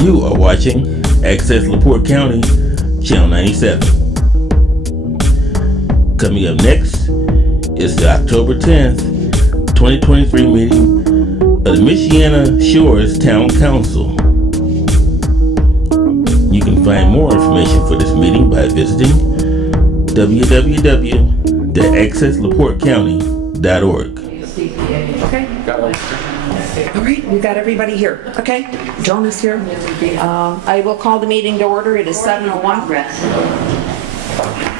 You are watching Access LaPorte County, Channel 97. Coming up next is the October 10th, 2023 meeting of the Michiana Shores Town Council. You can find more information for this meeting by visiting www.accesslaportecounty.org. Okay. All right, we got everybody here. Okay, Joan is here. I will call the meeting to order. It is 7:01.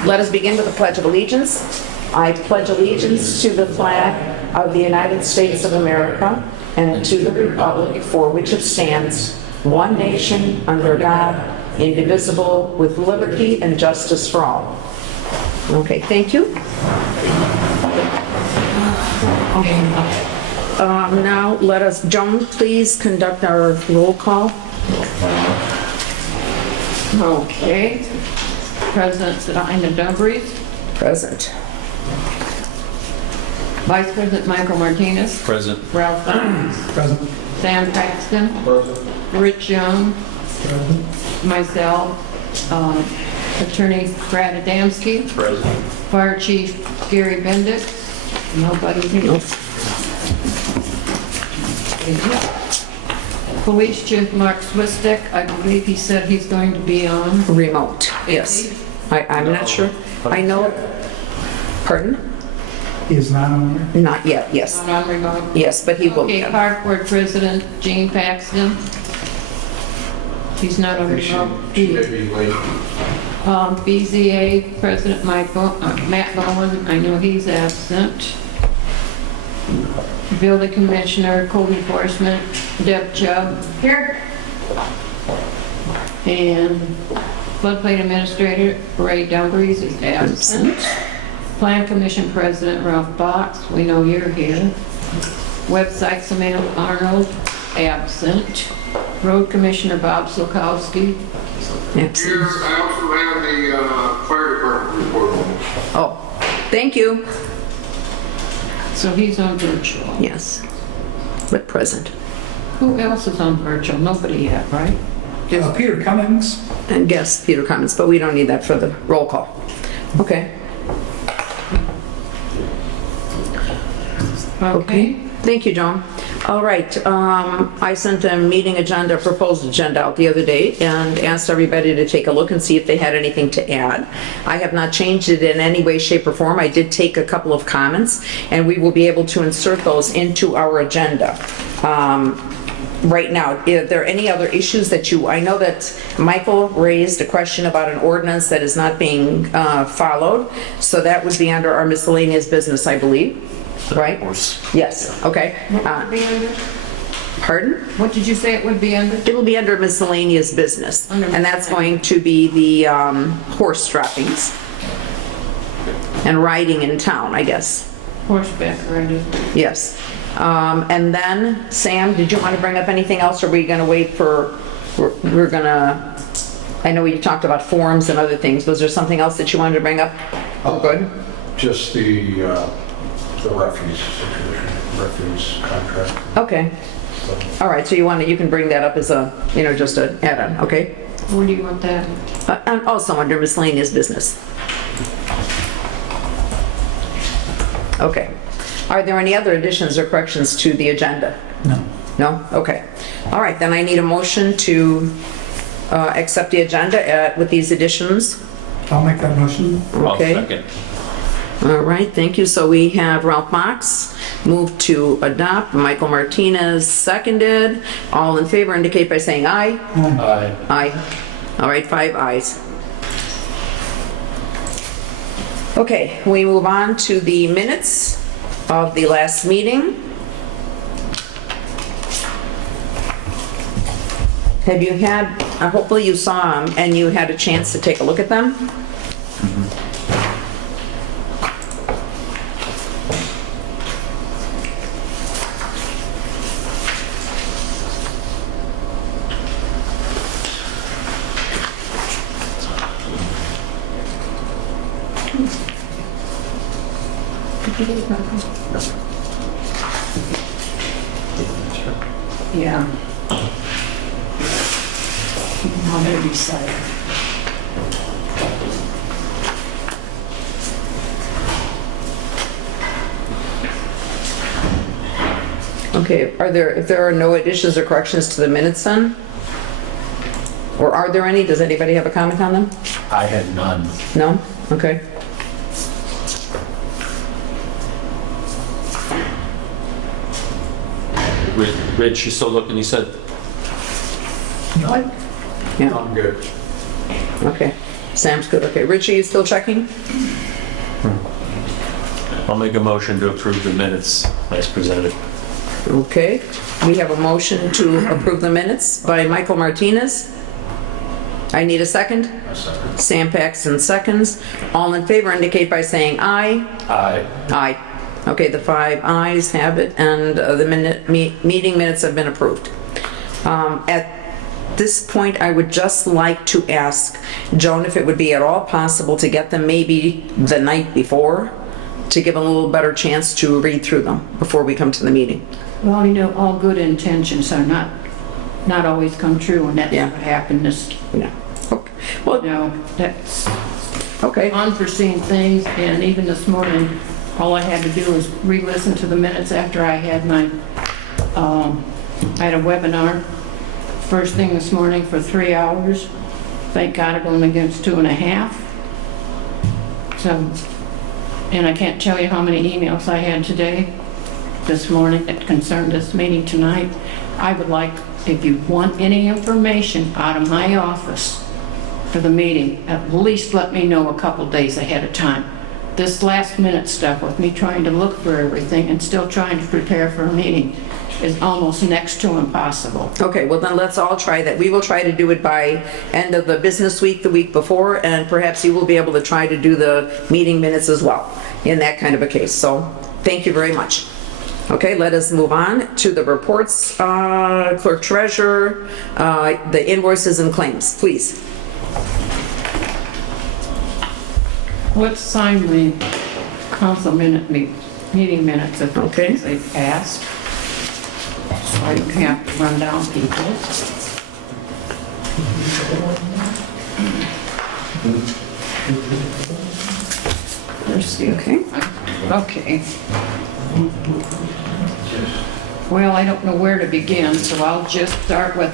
Let us begin with the Pledge of Allegiance. I pledge allegiance to the flag of the United States of America and to the republic for which it stands, one nation, under God, indivisible, with liberty and justice for all. Okay, thank you. Okay. Now let us, Joan, please conduct our roll call. Okay. President Sedina Dumbrief. Present. Vice President Michael Martinez. Present. Ralph Dawkins. Present. Sam Paxton. Present. Rich Young. Present. Myself. Attorney Brad Adamski. Present. Fire Chief Gary Bendick. Nobody here. Police Chief Mark Swistek. I believe he said he's going to be on. Remote, yes. I'm not sure. I know, pardon? He is not on there? Not yet, yes. Not on remote. Yes, but he will be. Okay, Park Board President Gene Paxton. He's not on remote. She may be late. BZA President Matt Bowen, I know he's absent. Building Commissioner, Code Enforcement, Deb Chubb. Here. And Floodplain Administrator, Ray Dumbrief is absent. Plan Commission President, Ralph Box, we know you're here. Website Samantha Arnold, absent. Road Commissioner Bob Silkowski. Absent. Here, I also have the fire department report. Oh, thank you. So he's on virtual. Yes, but present. Who else is on virtual? Nobody yet, right? Peter Cummings. And guest Peter Cummins, but we don't need that for the roll call. Okay. Okay. Thank you, Joan. All right, I sent a meeting agenda, proposed agenda out the other day and asked everybody to take a look and see if they had anything to add. I have not changed it in any way, shape, or form. I did take a couple of comments and we will be able to insert those into our agenda. Right now, are there any other issues that I know that Michael raised a question about an ordinance that is not being followed, so that would be under our miscellaneous business, I believe. Right? Of course. Yes, okay. What would it be under? Pardon? What did you say it would be under? It'll be under miscellaneous business, Under and that's going to be the horse droppings and riding in town, I guess. Horseback riding. Yes. And then, Sam, did you want to bring up anything else, or are we going to wait for, we're going to, I know you talked about forms and other things. Was there something else that you wanted to bring up? Oh, good. Just the refuse situation, refuse contract. Okay. All right, so you can bring that up as a, just an add-on, okay? Where do you want that? And also under miscellaneous business. Okay. Are there any other additions or corrections to the agenda? No. No? Okay. All right, then I need a motion to accept the agenda with these additions. I'll make that motion. Okay. I'll second. All right, thank you. So we have Ralph Box moved to adopt, Michael Martinez seconded. All in favor indicate by saying aye. Aye. Aye. All right, 5 ayes. Okay, we move on to the minutes of the last meeting. Have you had, hopefully you saw them and you had a chance to take a look at them? Yeah. I'm gonna decide. Okay, if there are no additions or corrections to the minutes then? Or are there any? Does anybody have a comment on them? I had none. No? Okay. Rich, you still looking, you said? Yeah, I'm good. okay. Sam's good, okay. Richie, you still checking? I'll make a motion to approve the minutes as presented. Okay, we have a motion to approve the minutes by Michael Martinez. I need a second. A second. Sam Paxton seconds. All in favor indicate by saying aye. Aye. Aye. Okay, the 5 ayes have it, and the meeting minutes have been approved. At this point, I would just like to ask Joan if it would be at all possible to get them maybe the night before, to give them a little better chance to read through them before we come to the meeting. Well, you know, all good intentions are not always come true, and that's Yeah. what happened this, Yeah. Okay. Well, you know, that's okay. unforeseen things, and even this morning, all I had to do was re-listen to the minutes after I had my, I had a webinar first thing this morning for 3 hours. Thank God it only gets 2.5. So, and I can't tell you how many emails I had today, this morning, that concerned this meeting tonight. I would like, if you want any information out of my office for the meeting, at least let me know a couple days ahead of time. This last minute stuff with me trying to look for everything and still trying to prepare for a meeting is almost next to impossible. Okay, well then let's all try that. We will try to do it by end of the business week, the week before, and perhaps you will be able to try to do the meeting minutes as well in that kind of a case. So, thank you very much. Okay, let us move on to the reports. Clerk Treasurer, the invoices and claims, please. Let's sign the council meeting minutes if Okay. they passed. So I don't have to run down people. There's the, Okay. okay. Well, I don't know where to begin, so I'll just start with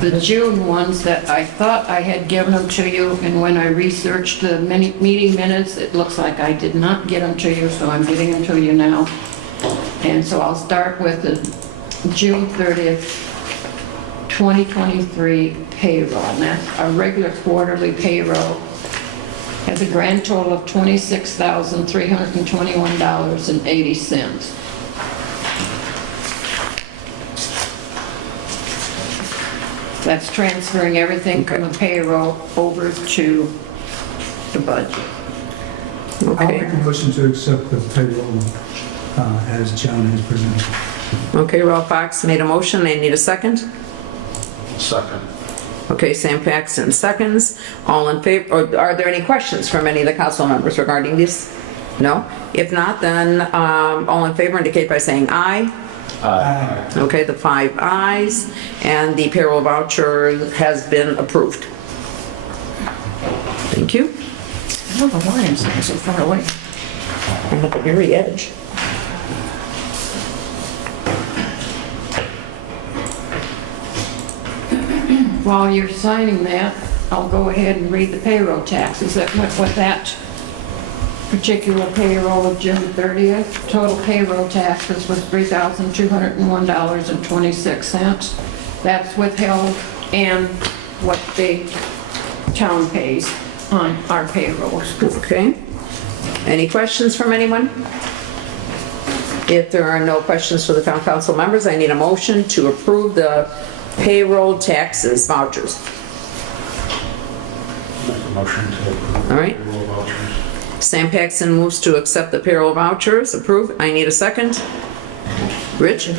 the June ones that I thought I had given them to you, and when I researched the meeting minutes, it looks like I did not get them to you, so I'm getting them to you now. And so I'll start with the June 30th, 2023 payroll, and that's our regular quarterly payroll. Has a grand total of $26,321.80. That's transferring everything from the payroll over to the budget. I'll make Okay. a motion to accept the payroll as John has presented. Okay, Ralph Fox made a motion. I need a second. Second. Okay, Sam Paxton seconds. All in favor, or are there any questions from any of the council members regarding this? No? If not, then all in favor indicate by saying aye. Aye. Okay, the 5 ayes, and the payroll voucher has been approved. Thank you. I don't know why I'm sitting so far away. I'm at the very edge. While you're signing that, I'll go ahead and read the payroll taxes that went with that particular payroll of June 30th. Total payroll taxes was $3,201.26. That's withheld and what the town pays on our payrolls. Okay. Any questions from anyone? If there are no questions for the town council members, I need a motion to approve the payroll taxes vouchers. Make a motion to approve. All right. Payroll vouchers. Sam Paxton moves to accept the payroll vouchers. Approved. I need a second. Rich?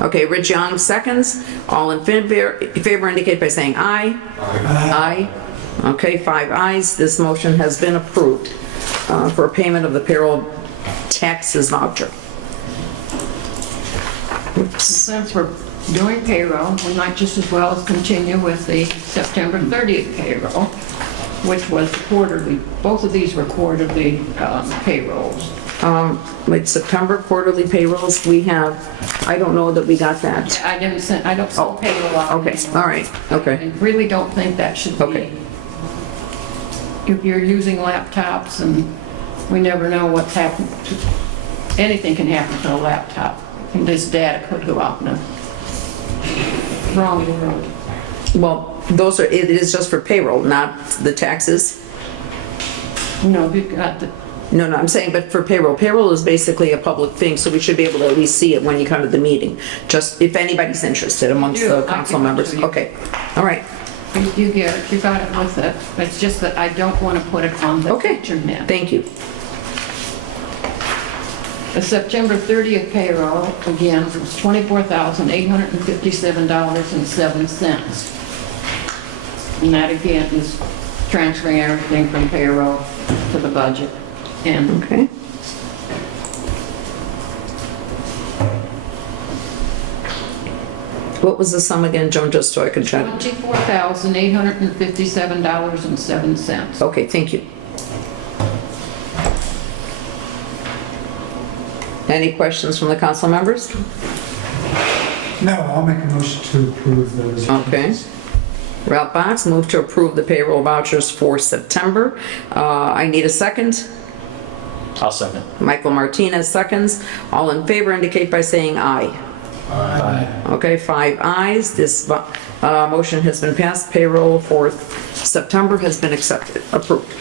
Okay, Rich Young seconds. All in favor indicate by saying aye. Aye. Okay, 5 ayes. This motion has been approved for payment of the payroll taxes voucher. Oops. Since we're doing payroll, we might just as well continue with the September 30th payroll, which was quarterly. Both of these were quarterly payrolls. Like September quarterly payrolls, we have, I don't know that we got that. I don't send payroll out. Okay, all right, okay. I really don't think that should be. Okay. If you're using laptops, and we never know what's happened, anything can happen to a laptop. And this data could go out in the wrong world. Well, those are, it is just for payroll, not the taxes. You've got the, No, I'm saying, but for payroll. Payroll is basically a public thing, so we should be able to at least see it when you come to the meeting. Just if anybody's interested amongst I do. the I council can members. show you. Okay, all right. you get it, you got it with it. It's just that I don't want to put it on the Okay, internet. thank you. The September 30th payroll, again, was $24,857.07. And that again is transferring everything from payroll to the budget. And Okay. What was the sum again, Joan, just so I could check? $24,857.07. Okay, thank you. Any questions from the council members? No, I'll make a motion to approve those. Okay. Ralph Box, move to approve the payroll vouchers for September. I need a second. I'll second. Michael Martinez seconds. All in favor indicate by saying aye. Aye. Okay, 5 ayes. This motion has been passed. Payroll for September has been accepted, approved.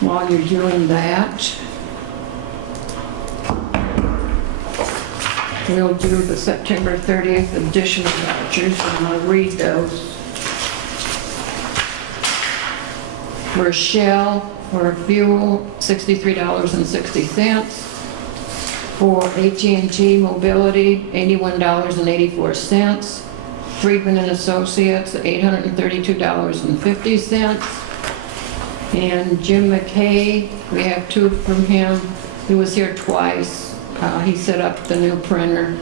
While you're doing that, we'll do the September 30th additional vouchers, and I'll read those. For Shell, for fuel, $63.60. For AT&T Mobility, $81.84. Friedman and Associates, $832.50. And Jim McKay, we have two from him. He was here twice. He set up the new printer.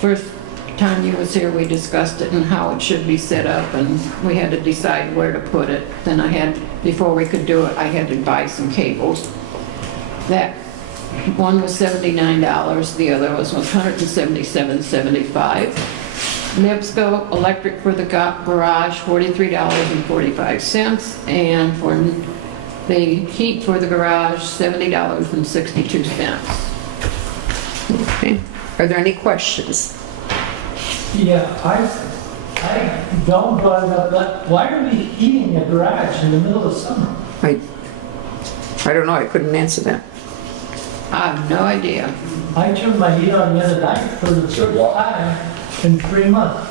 First time he was here, we discussed it and how it should be set up, and we had to decide where to put it. Then before we could do it, I had to buy some cables. That one was $79, the other was $177.75. NIPSCO electric for the garage, $43.45, and for the heat for the garage, $70.62. Okay. Are there any questions? Yeah, I don't brought it up, but why are we heating a garage in the middle of summer? I don't know. I couldn't answer that. I have no idea. I turned my heat on the other night for the first time in 3 months.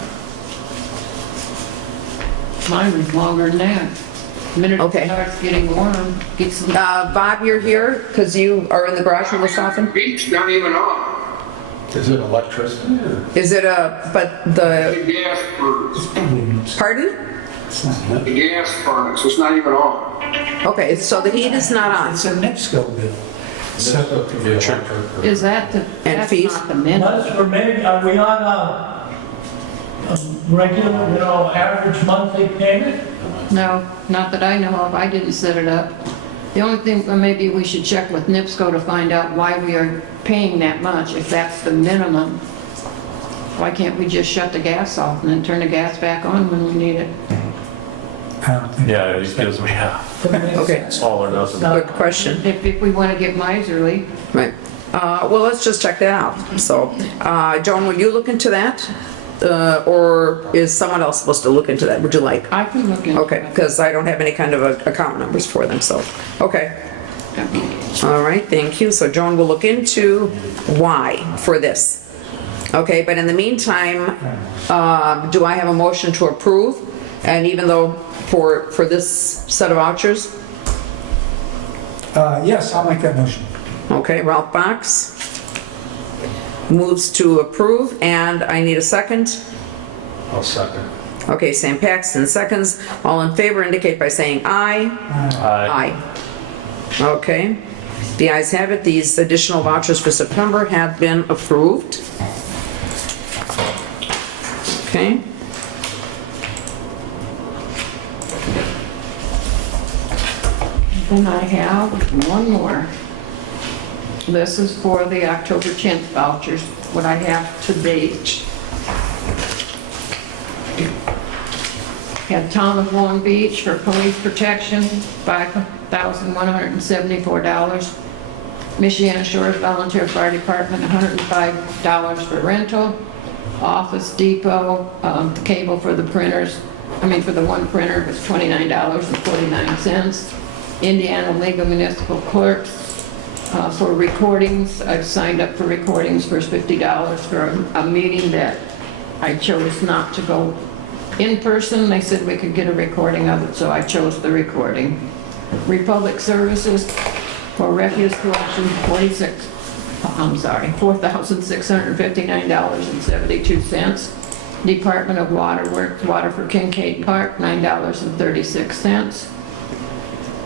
Mine was longer than that. The minute it Okay. starts getting warm, gets... Bob, you're here because you are in the garage most often? Beach not even on. Is it electricity or? Is it but the, The gas furnace, pardon? the gas furnace, it's not even on. Okay, so the heat is not on. It's a NIPSCO bill. So it could be electric or- Is that the... And that's fees? not the minute. Unless we're maybe, are we on a regular, average monthly payment? No, not that I know of. I didn't set it up. The only thing, maybe we should check with NIPSCO to find out why we are paying that much, if that's the minimum. Why can't we just shut the gas off and then turn the gas back on when we need it? I don't think. Yeah, it gives me Okay, it's all or nothing. good question. If we want to get miserly, Right. Well, let's just check that out. So, Joan, will you look into that? Or is someone else supposed to look into that? Would you like? I can look into it. Okay, because I don't have any kind of account numbers for them, so, okay. All right, thank you. So Joan will look into why for this. Okay, but in the meantime, do I have a motion to approve? And even though for this set of vouchers? Yes, I'll make that motion. Okay, Ralph Box moves to approve, and I need a second. I'll second. Okay, Sam Paxton seconds. All in favor indicate by saying aye. Aye. Aye. Okay. The ayes have it. These additional vouchers for September have been approved. Okay. Then I have one more. This is for the October 10th vouchers, what I have to date. Had Town of Long Beach for police protection, $5,174. Michiana Shores Volunteer Fire Department, $105 for rental. Office Depot, the cable for the printers, for the one printer was $29.49. Indiana League of Municipal Clerks, for recordings, I've signed up for recordings for $50 for a meeting that I chose not to go in person. They said we could get a recording of it, so I chose the recording. Republic Services for refuse collection, $4,659.72. Department of Water Works, water for Kincaid Park, $9.36.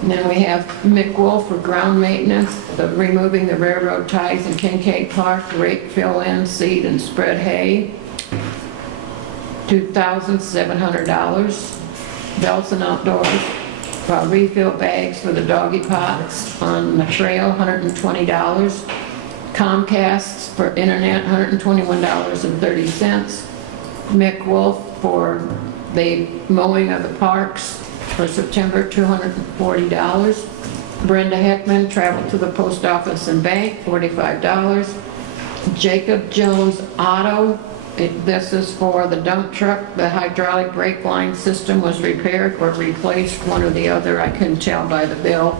And then we have Mick Wolf for ground maintenance, removing the railroad ties in Kincaid Park, rake, fill in, seed, and spread hay, $2,700. Belson Outdoors, refill bags for the doggy pots on the trail, $120. Comcast for internet, $121.30. Mick Wolf for the mowing of the parks for September, $240. Brenda Heckman, travel to the post office and bank, $45. Jacob Jones Auto, this is for the dump truck. The hydraulic brake line system was repaired or replaced, one or the other, I couldn't tell by the bill.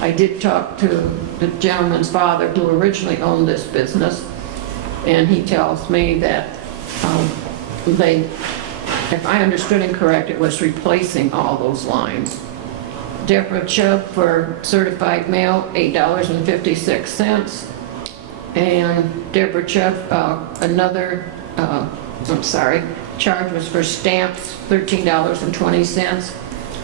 I did talk to the gentleman's father who originally owned this business, and he tells me that if I understood him correct, it was replacing all those lines. Deborah Chubb for certified mail, $8.56. And Deborah Chubb, charge was for stamps, $13.20.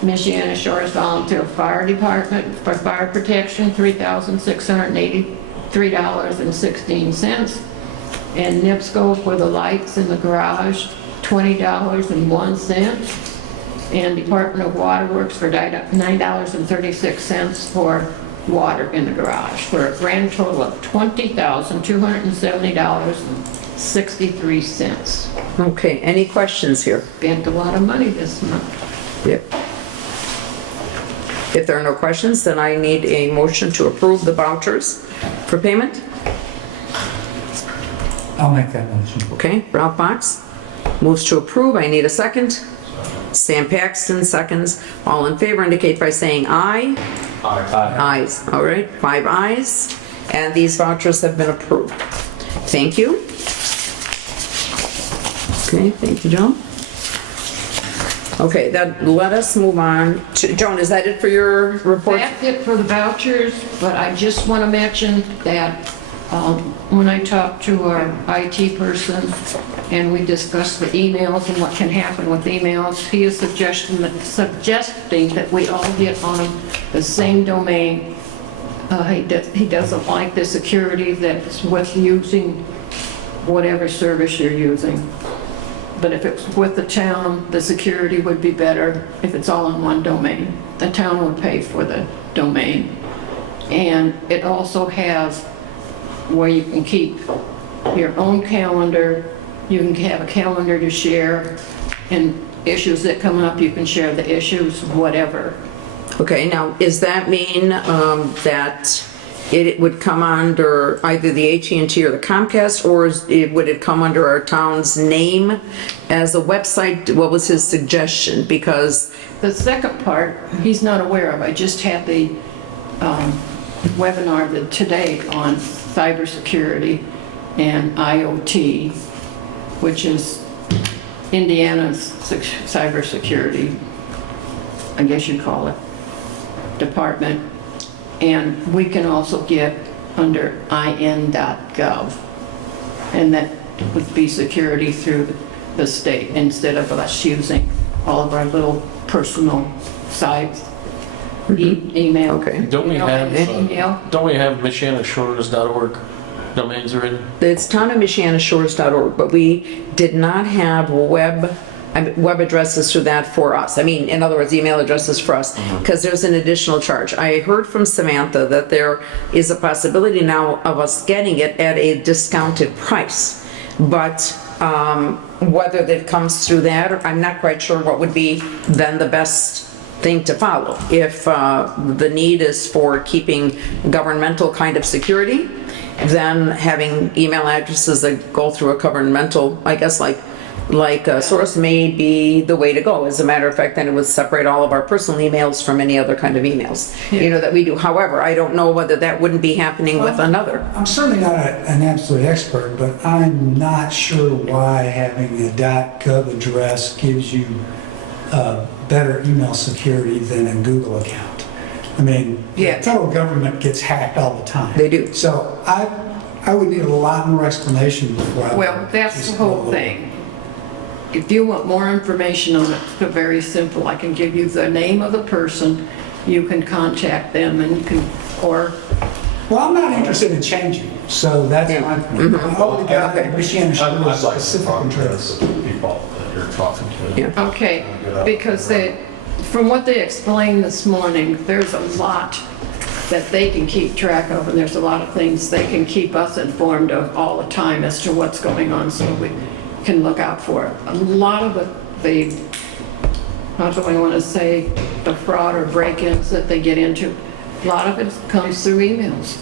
Michiana Shores Volunteer Fire Department for fire protection, $3,683.16. And NIPSCO for the lights in the garage, $20.01. And Department of Water Works for $9.36 for water in the garage, for a grand total of $20,270.63. Okay, any questions here? Spent a lot of money this month. Yep. If there are no questions, then I need a motion to approve the vouchers for payment. I'll make that motion. Okay, Ralph Box moves to approve. I need a second. Sam Paxton seconds. All in favor indicate by saying aye. Aye. Ayes. All right, 5 ayes. And these vouchers have been approved. Thank you. Okay, thank you, Joan. Okay, let us move on to, Joan, is that it for your report? That's it for the vouchers, but I just want to mention that when I talked to our IT person and we discussed the emails and what can happen with emails, he is suggesting that we all get on the same domain. He doesn't like the security that's with using whatever service you're using. But if it's with the town, the security would be better if it's all in one domain. The town would pay for the domain. And it also has where you can keep your own calendar. You can have a calendar to share, and issues that come up, you can share the issues, whatever. Okay, now, does that mean that it would come under either the AT&T or the Comcast, or would it come under our town's name as a website? What was his suggestion? Because the second part, he's not aware of. I just had the webinar today on cybersecurity and IoT, which is Indiana's cybersecurity, I guess you'd call it, department. And we can also get under in.gov, and that would be security through the state instead of us using all of our little personal sites. Email. Okay. Don't we have, Email. don't we have MichianaShores.org domains already? It's townofmichianashores.org, but we did not have web addresses for that for us. I mean, in other words, email addresses for us, because there's an additional charge. I heard from Samantha that there is a possibility now of us getting it at a discounted price, but whether that comes through that, or I'm not quite sure what would be then the best thing to follow. If the need is for keeping governmental kind of security, then having email addresses that go through a governmental, I guess, like source may be the way to go. As a matter of fact, then it would separate all of our personal emails from any other kind of emails, that we do. However, I don't know whether that wouldn't be happening with another. I'm certainly not an absolute expert, but I'm not sure why having a .gov address gives you better email security than a Google account. I mean, Yeah. the federal government gets hacked all the time. They do. So I would need a lot more explanation before I. Well, that's the whole thing. If you want more information on it, it's very simple. I can give you the name of the person, you can contact them and you can, or, Well, I'm not interested in changing, so that's Yeah. my only guy, Michiana I'd like Shores to specific talk to interest. the people that you're talking to. Yeah. okay, because from what they explained this morning, there's a lot that they can keep track of, and there's a lot of things they can keep us informed of all the time as to what's going on, so we can look out for it. A lot of the how do I want to say, the fraud or break-ins that they get into, a lot of it comes through emails.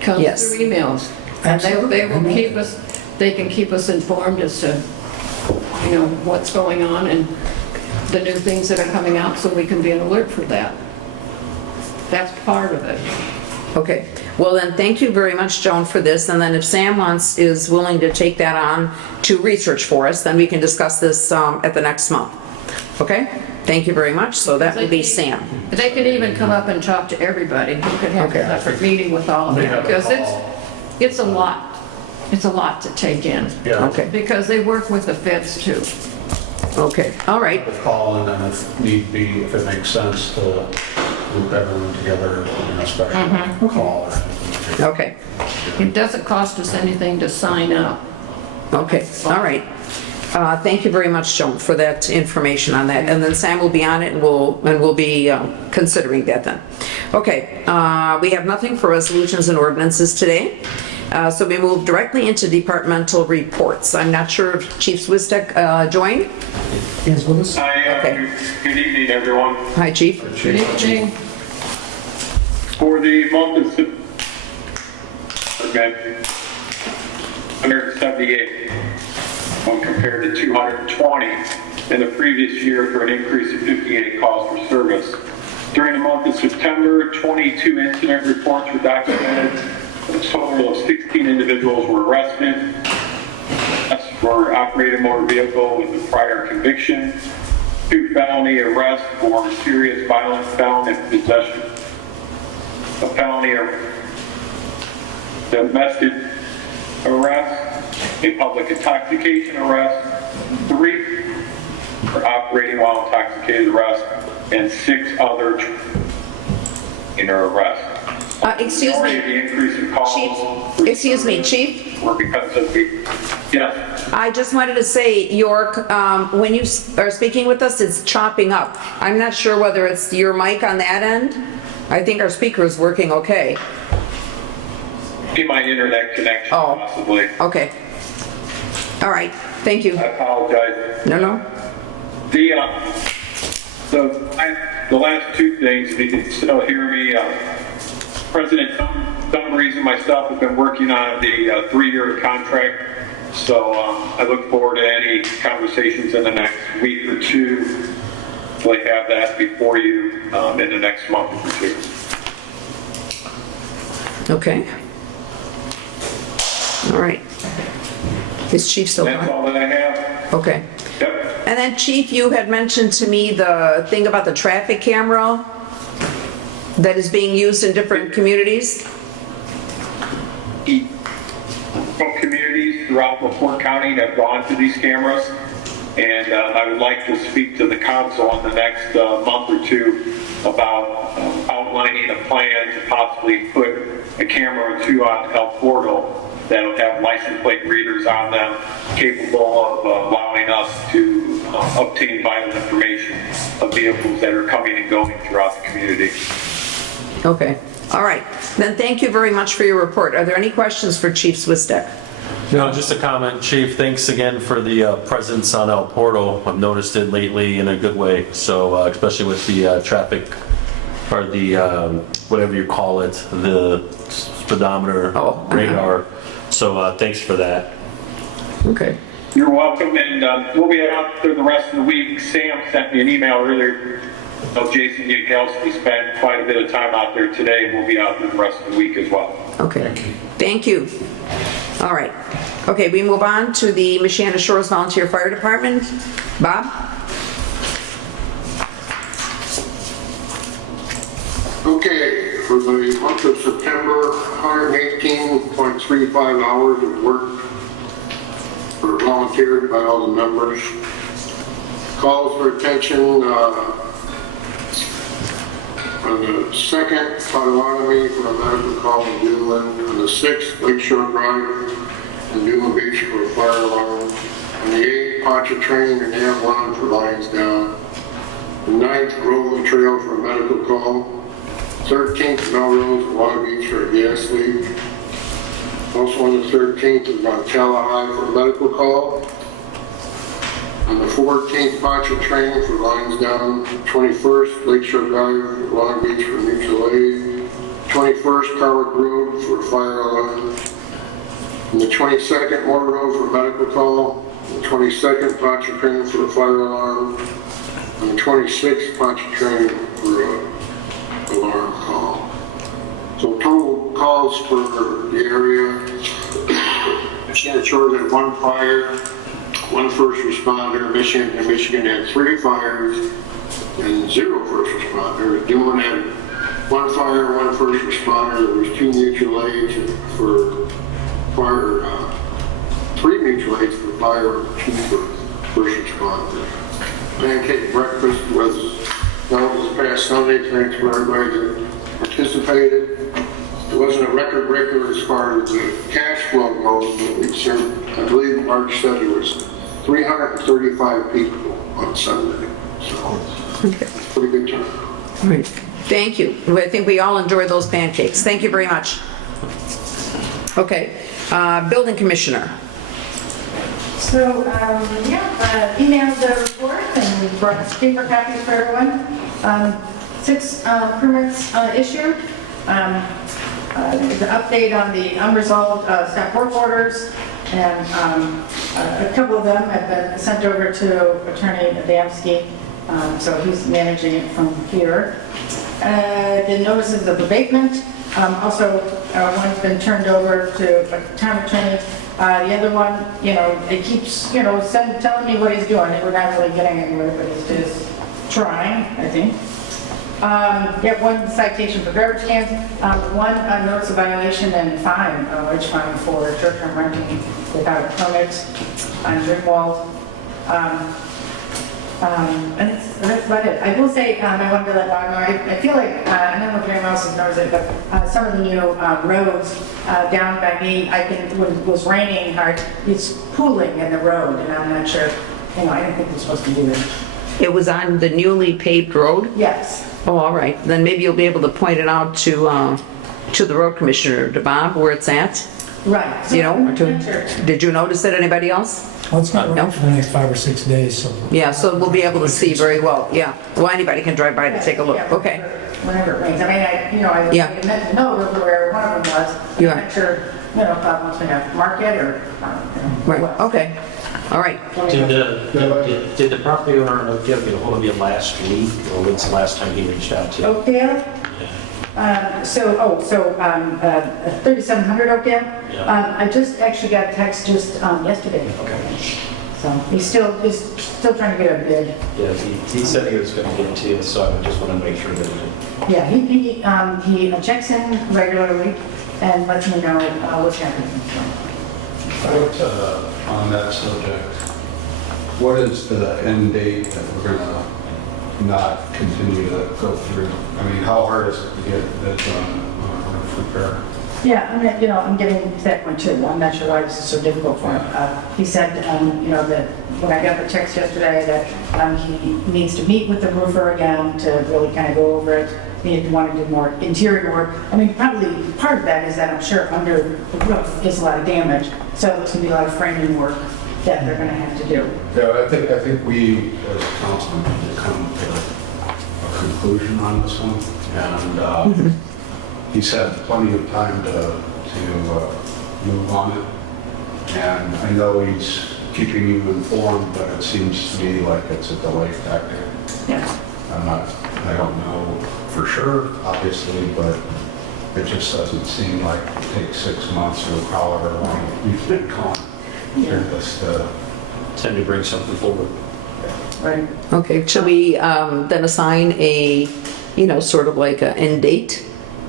Comes Yes. through emails. And they will keep us, they can keep us informed as to, what's going on and the new things that are coming out, so we can be on alert for that. That's part of it. Okay, well then, thank you very much, Joan, for this, and then if Sam is willing to take that on to research for us, then we can discuss this at the next month. Okay? Thank you very much, so that would be Sam. They can even come up and talk to everybody. You could have Okay. a separate meeting with all of them, because it's a lot. It's a lot to take in. Yeah. Okay, Because they work with the feds too. okay, all right, Call and then if need be, if it makes sense to group everyone together in a special call. okay, It doesn't cost us anything to sign up. okay, all right. Thank you very much, Joan, for that information on that, and then Sam will be on it, and we'll be considering that then. Okay, we have nothing for resolutions and ordinances today, so we move directly into departmental reports. I'm not sure if Chief Swistek joined? Is with us? Hi, Okay. good evening, everyone. Hi, Chief. Good evening. For the month of September, 178 when compared to 220 in the previous year, for an increase of 58 calls for service. During the month of September, 22 incident reports were documented. A total of 16 individuals were arrested. That's for operating a motor vehicle with a prior conviction, 2 felony arrests for serious violence found in possession, a felony domestic arrest, a public intoxication arrest, 3 for operating while intoxicated arrest, and 6 other arrests. Excuse Majority me, of the increase in calls Chief, excuse me, Chief, were because of the, yes. I just wanted to say, when you are speaking with us, it's chopping up. I'm not sure whether it's your mic on that end. I think our speaker is working okay. Be my internet connection, Oh. possibly. Okay. All right, thank you. I apologize. No. The last 2 things, if you can still hear me, President Dumfries and myself have been working on the 3-year contract, so I look forward to any conversations in the next week or 2. Hopefully have that before you in the next month or 2. Okay. All right. Is Chief still That's on? all that I have. Okay. Yep. And then Chief, you had mentioned to me the thing about the traffic camera that is being used in different communities. Communities throughout LaPorte County have gone to these cameras. And I would like to speak to the council in the next month or two about outlining a plan to possibly put a camera or two on El Portal that'll have license plate readers on them capable of allowing us to obtain vital information of vehicles that are coming and going throughout the community. Okay, all right. Then thank you very much for your report. Are there any questions for Chief Swistek? No, just a comment, Chief. Thanks again for the presence on El Portal. I've noticed it lately in a good way. So especially with the traffic or the whatever you call it, the speedometer, radar. So thanks for that. Okay. You're welcome, and we'll be out there the rest of the week. Sam sent me an email earlier. Jason Yagelski spent quite a bit of time out there today. We'll be out there the rest of the week as well. Okay. Thank you. All right. Okay, we move on to the Michiana Shores Volunteer Fire Department. Bob? Okay, for the month of September, 118.35 hours of work were volunteered by all the members. Calls for attention on the 2nd, Potawatomi for a medical call in Newland. On the 6th, Lakeshore Drive in Newland Beach for a fire alarm. On the 8th, Pontchartrain and Avalon for lines down. The 9th, Groveland Trail for a medical call. 13th, Melrose, Water Beach for a gas leak. Also on the 13th is Montella High for a medical call. On the 14th, Pontchartrain for lines down. 21st, Lakeshore Drive, Water Beach for mutual aid. 21st, Coward Road for a fire alarm. On the 22nd, Moore Road for a medical call. On the 22nd, Pontchartrain for a fire alarm. On the 26th, Pontchartrain for a alarm call. So total calls for the area. Michiana Shores had 1 fire, 1 first responder. Michigan had 3 fires and 0 first responders. Dillon had 1 fire, 1 first responder. There was 2 mutual aids for fire, 3 mutual aids for fire, 2 for first responders. Pancake breakfast was held this past Sunday. Thanks for everybody that participated. It wasn't a record breaker as far as the cash flow goes, but we served, I believe Mark said there was 335 people on Sunday. So it's a pretty good turnout. Right. Thank you. I think we all enjoyed those pancakes. Thank you very much. Okay, Building Commissioner. So, emailed the report and we brought paper copies for everyone. 6 permits issued. The update on the unresolved staff work orders, and a couple of them have been sent over to Attorney Adamski, so he's managing it from here. The notices of abatement, also one's been turned over to a town attorney. The other one, it keeps, telling me what he's doing. We're not really getting anywhere, but he's just trying, I think. 1 citation for garbage cans, 1 notice of violation and fine, wage fine for short-term renting without a permit on Greenwald. And that's about it. I will say, I wanted to let Bob know, I feel like, I don't know if anyone else knows it, but some of the new roads down by me, when it was raining hard, it's pooling in the road, and I'm not sure, I didn't think it was supposed to do that. It was on the newly paved road? Yes. Oh, all right. Then maybe you'll be able to point it out to the road commissioner, to Bob, where it's at. Right. Did you notice it? Anybody else? Well, it's not rain for the next 5 or 6 days, so. Yeah, so we'll be able to see very well. Yeah. Well, anybody can drive by to take a look. Yeah, Okay. Whenever it rains. I mean, I meant to know where one of them was. Yeah. I'm not sure, if Bob wants me to mark it or, Right. Okay. All right. Did the property owner get a hold of you last week, or when's the last time he reached out to you? Oakdale? 3700 Oakdale? Yeah. I just actually got a text just yesterday. Okay. So he's still trying to get a bid. Yeah, he said he was going to get it to you, so I just want to make sure that Yeah, he checks in regularly and lets me know what's happening. On that subject, What is the end date that we're gonna not continue to go through? I mean, how hard is it to get this on roof repair? Yeah, I mean, I'm getting to that point too. I'm not sure why this is so difficult for him. He said, that when I got the text yesterday that he needs to meet with the roofer again to really kind of go over it. He wanted to do more interior work. I mean, probably part of that is that I'm sure under the roof is a lot of damage. So there's going to be a lot of framing work that they're going to have to do. Yeah, I think we as a council need to come to a conclusion on this one. And he's had plenty of time to move on it. And I know he's keeping you informed, but it seems to me like it's a delay tactic. Yeah. I don't know for sure, obviously, but it just doesn't seem like it takes 6 months or however long you've been calling. Tend to bring something forward. Right. Okay, should we then assign a, sort of like an end date?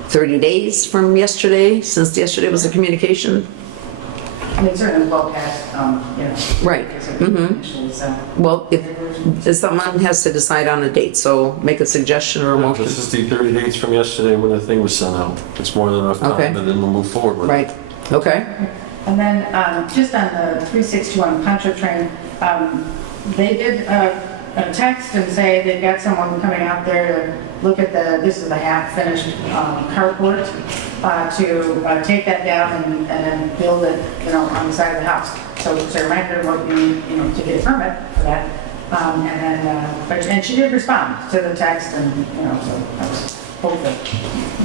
30 days from yesterday, since yesterday was a communication? I mean, certainly well past, Right. Well, if someone has to decide on a date, so make a suggestion or a motion. This is the 30 days from yesterday when the thing was sent out. It's more than enough time, Okay. and then we'll move forward with it. Right, okay. And then just on the 361 Pontchartrain, they did a text and say they've got someone coming out there to look at this is a half-finished carport, to take that down and then build it, on the side of the house. So it's a reminder of what you need, to get a permit for that. And she did respond to the text and, so that was hopeful.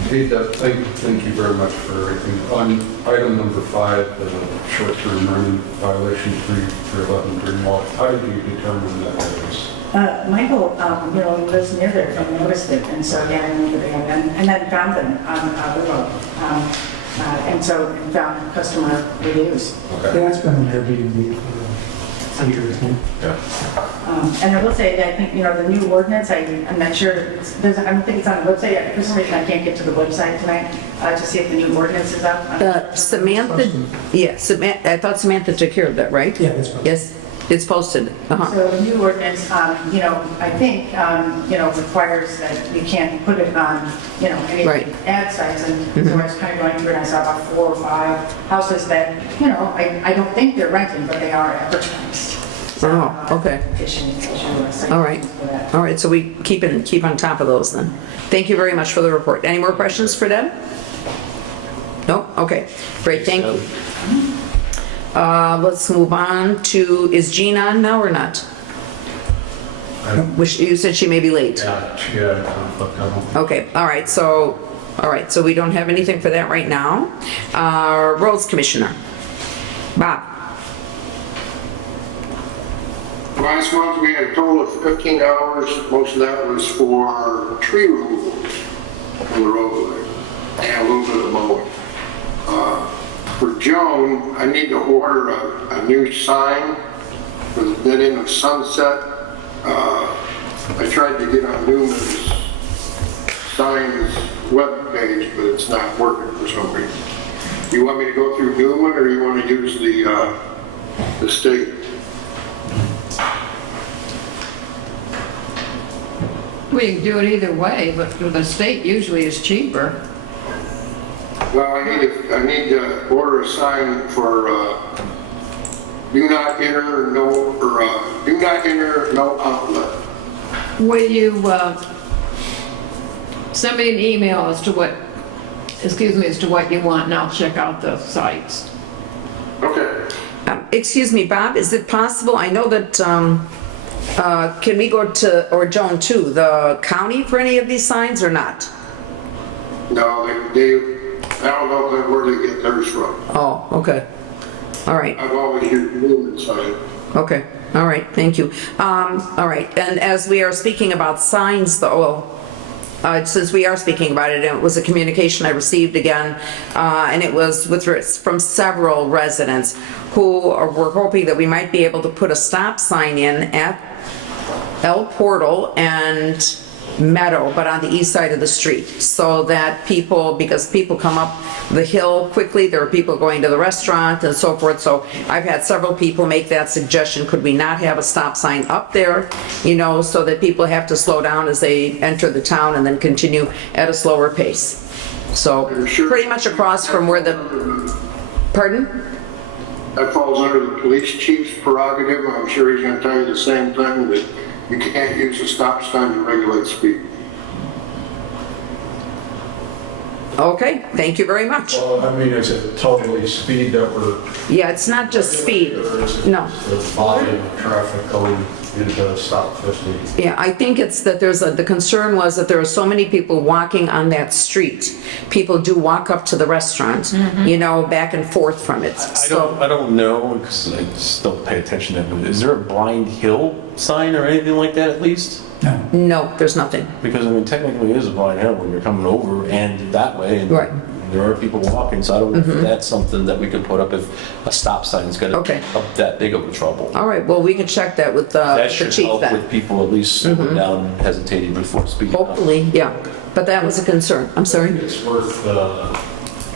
Hey, Deb, thank you very much for everything. On item number 5, the short-term rental violation 311 Greenwald, how did you determine that it was? Michael, lives near there and noticed it, and so, yeah, I remember they had them, and then found them on the road. And so found customer reviews. Okay. That's been an Airbnb for years. Yeah. And I will say that I think, the new ordinance, I'm not sure, I don't think it's on the website. For some reason, I can't get to the website tonight to see if the new ordinance is up. Samantha, I thought Samantha took care of that, right? Yeah, that's right. Yes, it's posted. So the new ordinance, I think, requires that you can't put it on, any Right. ad sites. And so I was kind of going through and I saw about 4 or 5 houses that, I don't think they're renting, but they are advertised. Oh, okay. All right. All right, so we keep on top of those then. Thank you very much for the report. Any more questions for Deb? No? Okay, great, thank you. Let's move on to, is Jean on now or not? You said she may be late. Yeah, she had a conflict, I don't. Okay, all right, so we don't have anything for that right now. Roads Commissioner, Bob. Last month, we had a total of 15 hours. Most of that was for tree removal on the roadway and a little bit of mowing. For Joan, I need to order a new sign for the dead end of Sunset. I tried to get on Newman's signs webpage, but it's not working for some reason. You want me to go through Newman, or you want to use the state? We can do it either way, but the state usually is cheaper. Well, I need to order a sign for do not enter, no outlet. Will you send me an email as to what you want, and I'll check out the sites. Okay. Excuse me, Bob, is it possible, I know that, can we go to, or Joan too, the county for any of these signs or not? No, I don't know where they get theirs from. Oh, okay. All right. I've always used Newman sign. Okay, all right, thank you. All right, and as we are speaking about signs, though, since we are speaking about it, it was a communication I received again, and it was from several residents who were hoping that we might be able to put a stop sign in at El Portal and Meadow, but on the east side of the street, so that because people come up the hill quickly, there are people going to the restaurant and so forth, so I've had several people make that suggestion, could we not have a stop sign up there, so that people have to slow down as they enter the town and then continue at a slower pace. So, pretty much across from where pardon? That falls under the police chief's prerogative. I'm sure he's going to tell you the same thing, that you can't use a stop sign to regulate speed. Okay, thank you very much. Well, I mean, is it totally speed that we're... Yeah, it's not just speed. Or is it No. just the volume of traffic going into stop 50? Yeah, I think it's that the concern was that there are so many people walking on that street. People do walk up to the restaurant, back and forth from it. I don't know, because I just don't pay attention to that. Is there a blind hill sign or anything like that at least? No, there's nothing. Because, technically it is a blind hill when you're coming over and that way. And Right. there are people walking, so I don't know if that's something that we can put up if a stop sign's gonna be up that big of a trouble. All right, well, we can check that with the That chief should help then. with people at least slowing down and hesitating before speeding up. Hopefully, yeah. But that was a concern. I'm sorry? It's worth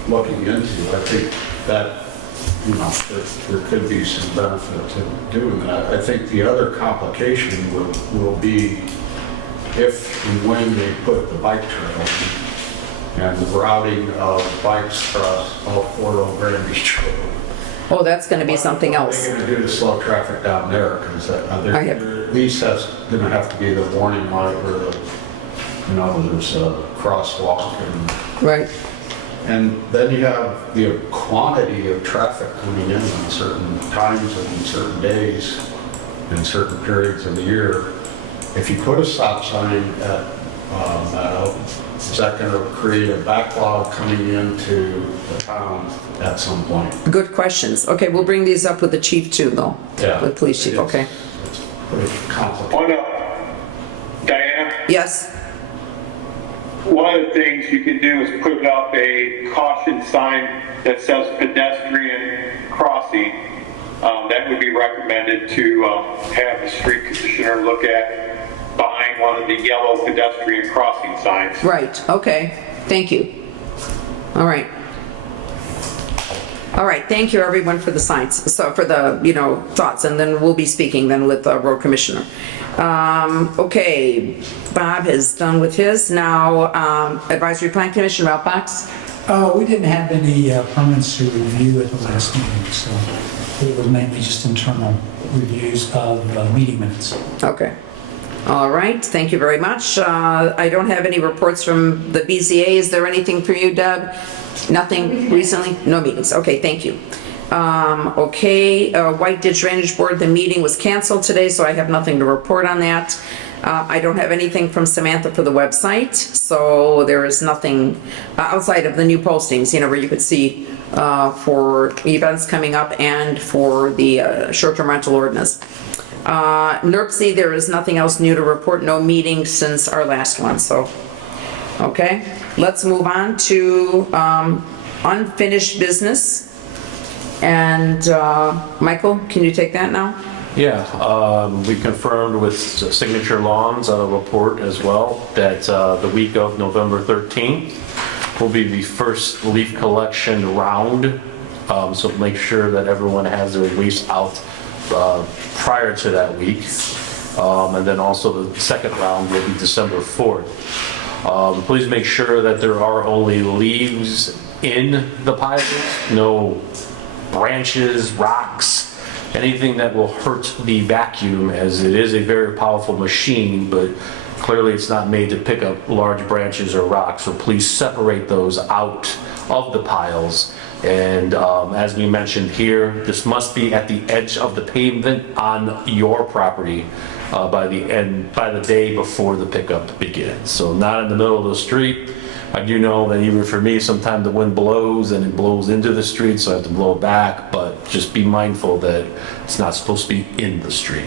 looking into. I think that, there could be some benefit to doing that. I think the other complication will be if and when they put the bike trail in, and the routing of bikes across all 4 Grand Beach Road. Oh, that's going to be something What are else. they going to do to slow traffic down there? Because there at least going to have to be the warning light where there's a crosswalk. Right. And then you have the quantity of traffic coming in on certain times and certain days and certain periods of the year. If you put a stop sign at Meadow, is that going to create a backlog coming into the town at some point? Good questions. Okay, we'll bring these up with the chief too, though. Yeah. With police chief, okay. It's pretty complicated. Diana? Yes. One of the things you can do is put up a caution sign that says pedestrian crossing. That would be recommended to have the street commissioner look at behind one of the yellow pedestrian crossing signs. Right, okay. Thank you. All right. All right, thank you everyone for the signs, so for the, thoughts, and then we'll be speaking then with the road commissioner. Okay, Bob is done with his. Now, Advisory Plan Commission, Ralph Box. We didn't have any permits to review at the last meeting, so it was mainly just internal reviews of meeting minutes. Okay. All right, thank you very much. I don't have any reports from the BZA. Is there anything for you, Deb? Nothing recently? No meetings. Okay, thank you. White Ditch Drainage Board, the meeting was canceled today, so I have nothing to report on that. I don't have anything from Samantha for the website, so there is nothing outside of the new postings, where you could see for events coming up and for the short-term rental ordinance. NERC, there is nothing else new to report, no meeting since our last one, so, okay. Let's move on to unfinished business. And Michael, can you take that now? Yeah, we confirmed with Signature Lawns on a report as well that the week of November 13th will be the first leaf collection round. So make sure that everyone has their leaves out prior to that week. And then also the second round will be December 4th. Please make sure that there are only leaves in the piles, no branches, rocks, anything that will hurt the vacuum, as it is a very powerful machine, but clearly it's not made to pick up large branches or rocks, so please separate those out of the piles. And as we mentioned here, this must be at the edge of the pavement on your property by the day before the pickup begins. So not in the middle of the street. I do know that even for me, sometimes the wind blows and it blows into the street, so I have to blow it back, but just be mindful that it's not supposed to be in the street.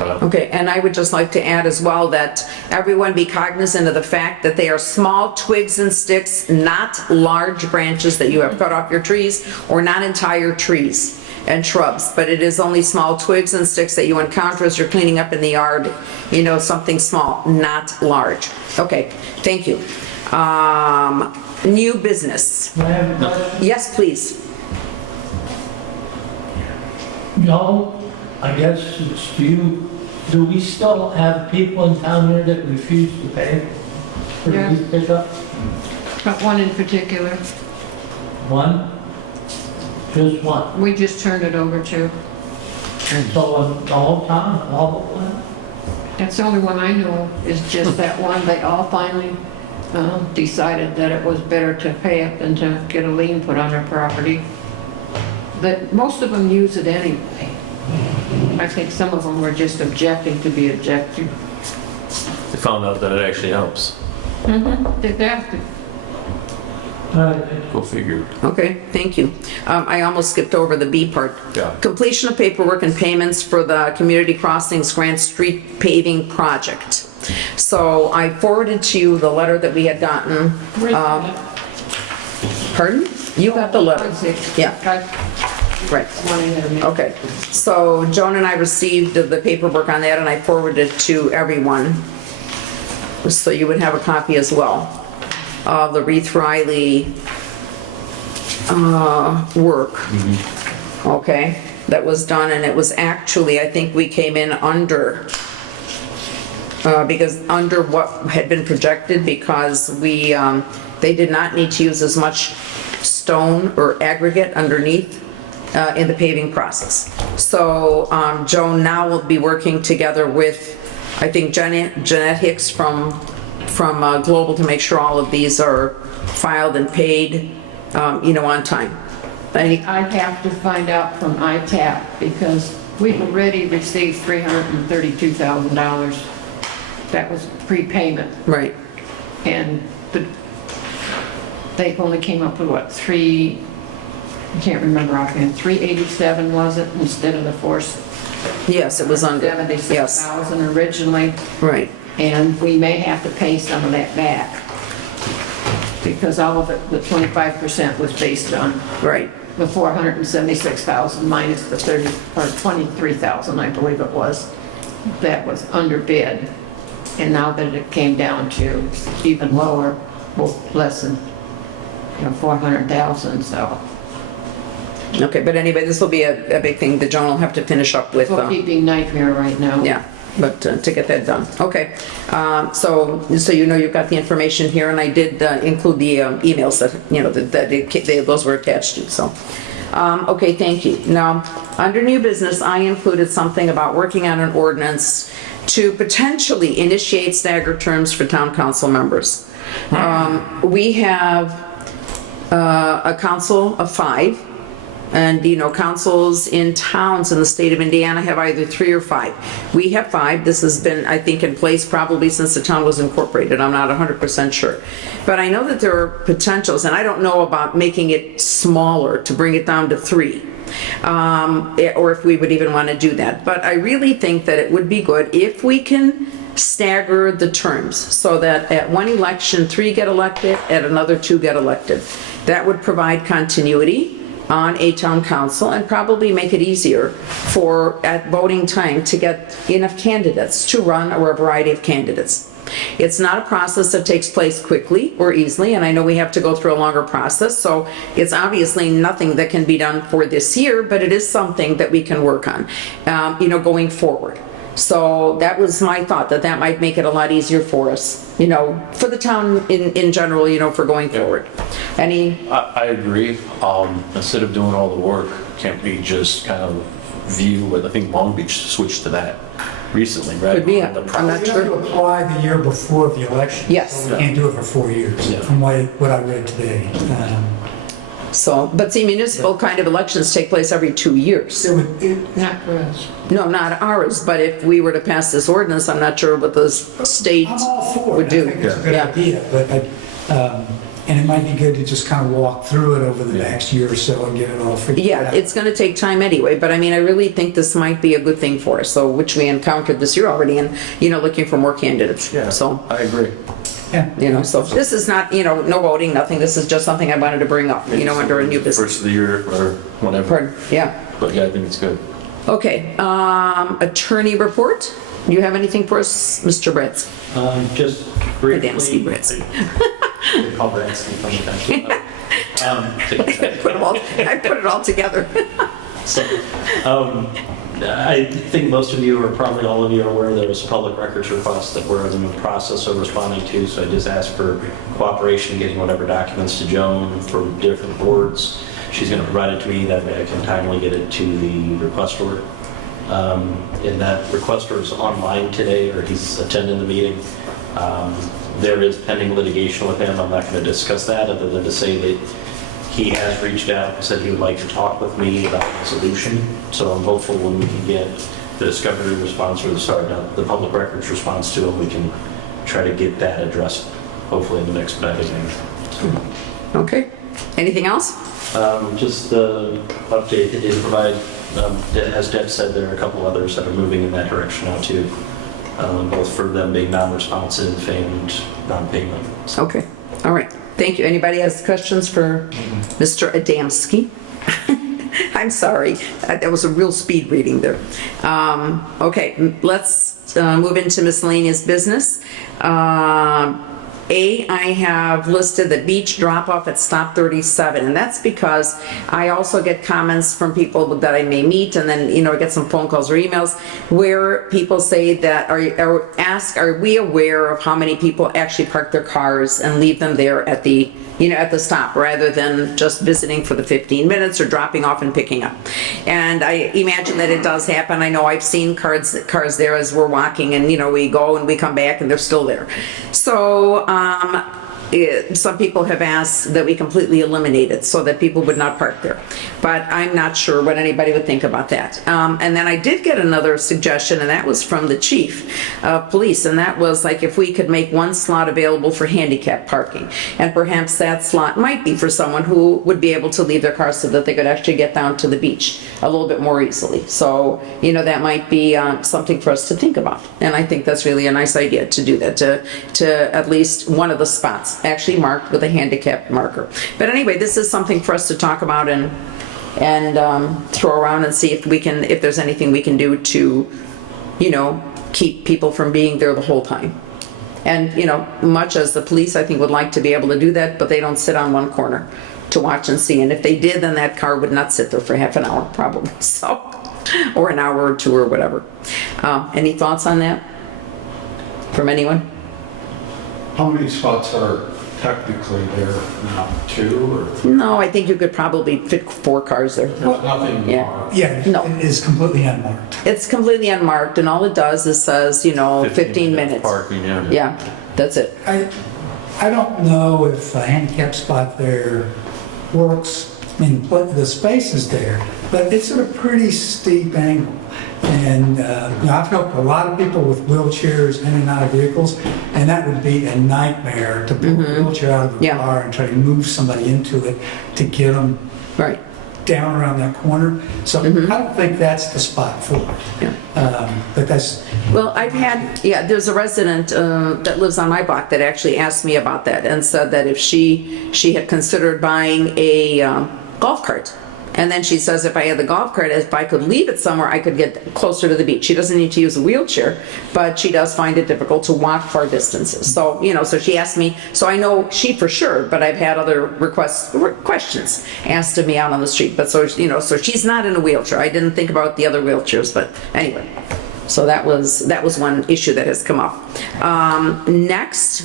Okay, and I would just like to add as well that everyone be cognizant of the fact that they are small twigs and sticks, not large branches that you have cut off your trees, or not entire trees. and shrubs, but it is only small twigs and sticks that you encounter as you're cleaning up in the yard, something small, not large. Okay, thank you. New business. May I have a question? Yes, please. No, I guess it's you. Do we still have people in town here that refuse to pay for Yeah. leaf pickup? But one in particular, One? Just one? we just turned it over to. So the whole town, all but one? That's the only one I know, is just that one. They all finally decided that it was better to pay it than to get a lien put on their property. That most of them use it anyway. I think some of them were just objecting to be objecting. They found out that it actually helps. Exactly. Go figure. Okay, thank you. I almost skipped over the B part. Yeah. Completion of paperwork and payments for the Community Crossings Grant Street paving project. So I forwarded to you the letter that we had gotten. Pardon? You got the letter? Yeah. Right. Okay, so Joan and I received the paperwork on that and I forwarded it to everyone. So you would have a copy as well. The Reith Riley work. Okay, that was done and it was actually, I think we came in under, because under what had been projected because they did not need to use as much stone or aggregate underneath in the paving process. So Joan now will be working together with, I think, Jeanette Hicks from Global to make sure all of these are filed and paid, on time. I have to find out from ITAP because we've already received $332,000. That was prepayment. Right. And they only came up with what, I can't remember offhand, 387 was it, instead of the Yes, it was under. Yes. 76,000 originally, Right. and we may have to pay some of that back. Because all of it, the 25% was based on Right. the 476,000 minus the 23,000, I believe it was, that was under bid. And now that it came down to even lower, well, less than, 400,000, so. Okay, but anyway, this will be a big thing that Joan will have to finish up with. Bookkeeping nightmare right now. Yeah, but to get that done. Okay, so you've got the information here, and I did include the emails that, those were attached to, so. Okay, thank you. Now, under new business, I included something about working on an ordinance to potentially initiate staggered terms for town council members. We have a council of 5, and councils in towns in the state of Indiana have either 3 or 5. We have 5. This has been, I think, in place probably since the town was incorporated. I'm not 100% sure. But I know that there are potentials, and I don't know about making it smaller to bring it down to 3. Or if we would even want to do that. But I really think that it would be good if we can stagger the terms so that at one election 3 get elected, at another 2 get elected. That would provide continuity on a town council and probably make it easier for at voting time to get enough candidates to run, or a variety of candidates. It's not a process that takes place quickly or easily, and I know we have to go through a longer process, so it's obviously nothing that can be done for this year, but it is something that we can work on, going forward. So that was my thought, that might make it a lot easier for us, for the town in general, for going forward. I agree. Instead of doing all the work, can't we just kind of view what I think Long Beach switched to that recently, right? Could be, The I'm not process. You have to sure. apply the year before the election. Yes. So we can't do it for 4 years, Yeah. from what I read today. So, but see, municipal kind of elections take place every 2 years. Not for us. No, not ours, but if we were to pass this ordinance, I'm not sure what the state I'm all for would it. do. I think it's a good Yeah. idea, but, and it might be good to just kind of walk through it over the next year or so and get it all figured Yeah, out. it's gonna take time anyway, but I mean, I really think this might be a good thing for us, so, which we encountered this year already, and, looking for more candidates, Yeah, so. I agree. Yeah. So this is not, no voting, nothing. This is just something I wanted to bring up, under a new business. First of the year or whatever. Pardon? Yeah. But yeah, I think it's good. Okay, attorney report. Do you have anything for us, Mr. Bretz? Just briefly. Adamski Bretz. Call Bransky from the I put it all together. So, I think most of you, or probably all of you, are aware there was a public records request that we're in the process of responding to. So I just asked for cooperation getting whatever documents to Joan from different boards. She's going to provide it to me. That way I can timely get it to the requestor. And that requestor is online today, or he's attending the meeting. There is pending litigation with him. I'm not going to discuss that other than to say that he has reached out and said he would like to talk with me about the solution. So I'm hopeful when we can get the discovery response, or the public records response to him, we can try to get that addressed, hopefully in the next meeting. Okay. Anything else? Just the update that did provide, as Deb said, there are a couple others that are moving in that direction now too, both for them being non-responsive and non-payment. Okay. All right. Thank you. Anybody has questions for Mr. Adamski? I'm sorry. That was a real speed reading there. Okay. Let's move into miscellaneous business. I have listed the beach drop-off at stop 37, and that's because I also get comments from people that I may meet, and then, I get some phone calls or emails where people say that, are we aware of how many people actually park their cars and leave them there at the stop, rather than just visiting for the 15 minutes or dropping off and picking up. And I imagine that it does happen. I know I've seen cars there as we're walking, and we go and we come back and they're still there. So some people have asked that we completely eliminate it so that people would not park there. But I'm not sure what anybody would think about that. And then I did get another suggestion, and that was from the chief of police, and that was like if we could make one slot available for handicap parking. And perhaps that slot might be for someone who would be able to leave their car so that they could actually get down to the beach a little bit more easily. So, that might be something for us to think about. And I think that's really a nice idea to do that, to at least one of the spots actually marked with a handicap marker. But anyway, this is something for us to talk about and throw around and see if there's anything we can do to, keep people from being there the whole time. And, much as the police, I think, would like to be able to do that, but they don't sit on one corner to watch and see. And if they did, then that car would not sit there for half an hour, probably. So, or an hour or two or whatever. Any thoughts on that from anyone? How many spots are technically there now? 2 or 3? No, I think you could probably fit 4 cars there. There's nothing Yeah. more. Yeah, No. it is completely unmarked. It's completely unmarked, and all it does is says, 15 minutes. Parking, yeah. Yeah, that's it. I don't know if a handicap spot there works. I mean, the space is there, but it's at a pretty steep angle. And I've helped a lot of people with wheelchairs in and out of vehicles, and that would be a nightmare to pull a wheelchair out of the Yeah. car and try to move somebody into it to get them Right. down around that corner. So I don't think that's the spot for it. Yeah. But that's, Well, there's a resident that lives on my block that actually asked me about that and said that if she had considered buying a golf cart. And then she says if I had the golf cart, if I could leave it somewhere, I could get closer to the beach. She doesn't need to use a wheelchair, but she does find it difficult to walk far distances. So, so she asked me, so I know she for sure, but I've had other questions asked of me out on the street. But so she's not in a wheelchair. I didn't think about the other wheelchairs, but anyway. So that was one issue that has come up. Next,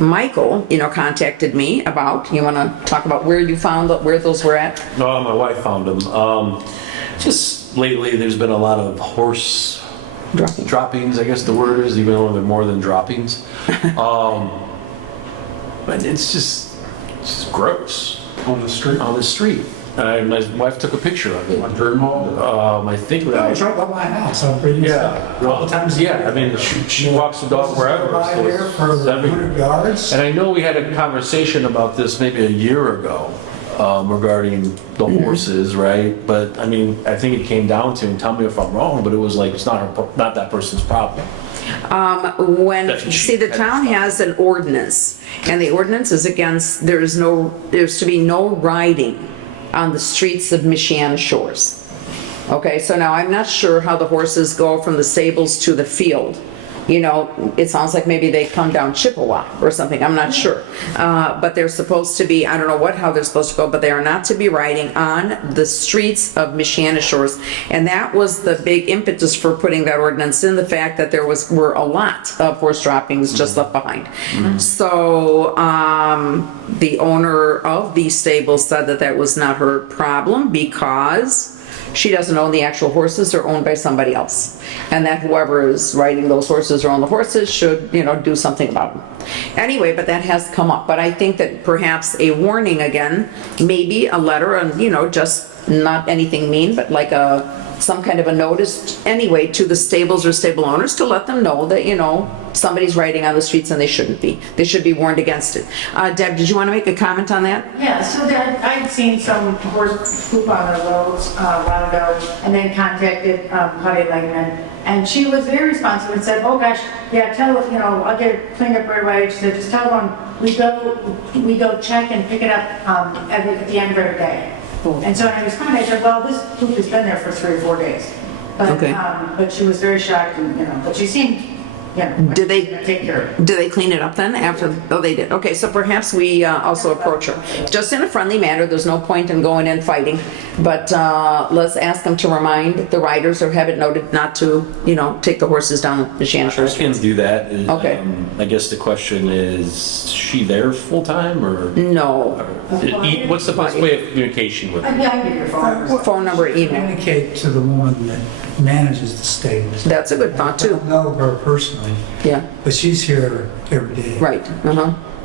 Michael, contacted me about, you want to talk about where you found where those were at? No, my wife found them. Just lately, there's been a lot of horse droppings, I guess the word is, even though they're more than droppings. But it's just gross. On the street? On the street. My wife took a picture of it. On Dreamwall? I think that was right by my house. I've been a couple times. Yeah, I mean, she walks the dog wherever. By so there for it's everywhere. 100 yards. And I know we had a conversation about this maybe a year ago regarding the horses, right? But I mean, I think it came down to, and tell me if I'm wrong, but it was like it's not that person's problem. See, the town has an ordinance, and the ordinance is against, there's to be no riding on the streets of Michiana Shores. Okay, so now I'm not sure how the horses go from the stables to the field. You know, it sounds like maybe they come down Chippewa or something, I'm not sure. But they're supposed to be, I don't know how they're supposed to go, but they are not to be riding on the streets of Michiana Shores. And that was the big impetus for putting that ordinance in, the fact that there were a lot of horse droppings just left behind. So, the owner of these stables said that that was not her problem because she doesn't own the actual horses, they're owned by somebody else. And that whoever is riding those horses or own the horses should, do something about them. Anyway, but that has come up. But I think that perhaps a warning again, maybe a letter and, just not anything mean, but like some kind of a notice anyway to the stables or stable owners to let them know that, somebody's riding on the streets and they shouldn't be. They should be warned against it. Deb, did you want to make a comment on that? Yeah, so I'd seen some horse poop on the roads a while ago, and then contacted Claudia Langman, and she was very responsive and said, oh gosh, yeah, I'll get it cleaned up right away. She said, just tell them we go check and pick it up at the end of every day. And so I responded, I said, well, this poop has been there for 3 or 4 days. But, Okay. But she was very shocked, and, but she seemed, Did they take care of it. Do they clean it up then after? Oh, they did. Okay, so perhaps we also approach her just in a friendly manner. There's no point in going and fighting, but let's ask them to remind the riders or have it noted not to, take the horses down Michiana Shores. I can do that. Okay. I guess the question is she there full time or? No. What's the best way of communication with her? Yeah, I can give you a phone number. Phone number, email. Communicate to the woman that manages the stables. That's a good thought I too. don't know her personally, Yeah. but she's here every day. Right.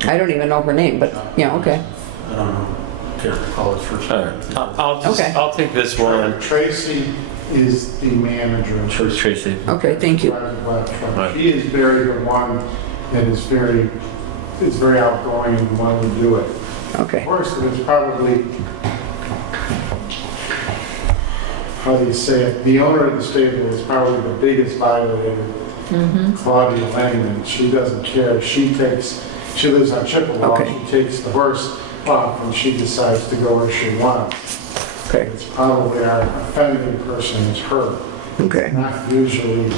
I don't even know her name, but yeah. Okay. I don't know. Can't recall his first All name. right. Okay. I'll take this one. Tracy is the manager. Who's Tracy? Okay. Thank you. She is very the one that is very outgoing and wanting to do it. Okay. Of course, there's probably, how do you say it, the owner of the stable is probably the biggest violator, Claudia Langman. She doesn't care. She lives on Chippewa. Okay. She takes the horse off and she decides to go where she wants. Okay. It's probably our offending person is her, Okay. not usually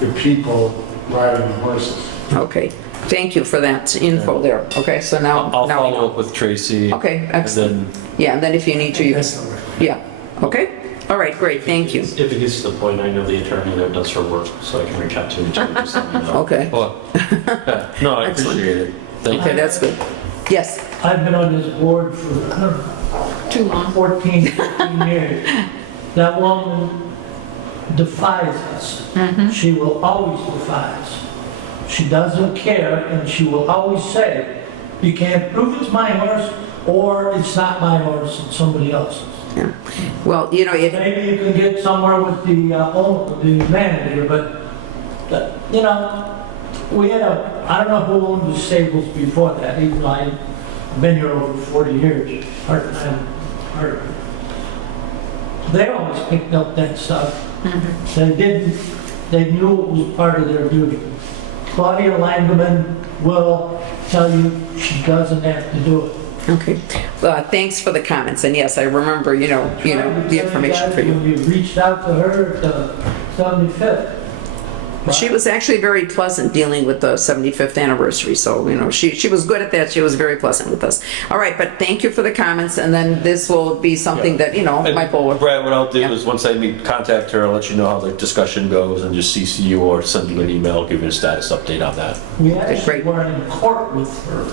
the people riding the horses. Okay. Thank you for that info there. Okay. So now I'll now we follow know. up with Tracy. Okay. Excellent. And Yeah. And then if you need to, you That's all right. yeah. Okay. All right. Great. Thank you. If it gets to the point, I know the attorney that does her work, so I can reach out to him and just let me know. Okay. Well, yeah. No, I Excellent. appreciate it. Thank Okay. you. That's good. Yes. I've been on this board for, I don't know, Too long. 14, 15 years. That woman defies us. She will always defy us. She doesn't care, and she will always say, you can't prove it's my horse, or it's not my horse, it's somebody else's. Yeah. Well, it. Maybe you can get somewhere with the owner, the manager, but, we had I don't know who owned the stables before that, even though I've been here over 40 years, part-time. They always picked up that stuff. They knew it was part of their duty. Claudia Langman will tell you she doesn't have to do it. Okay. Thanks for the comments. And yes, I remember, the information for you. When you reached out to her at the 75th. She was actually very pleasant dealing with the 75th anniversary. So, she was good at that. She was very pleasant with us. All right. But thank you for the comments. And then this will be something that, might go with. Brad, what I'll do Yeah. is once I contact her, I'll let you know how the discussion goes and just CC you or send you an email, give you a status update on that. We actually great. were in court with her.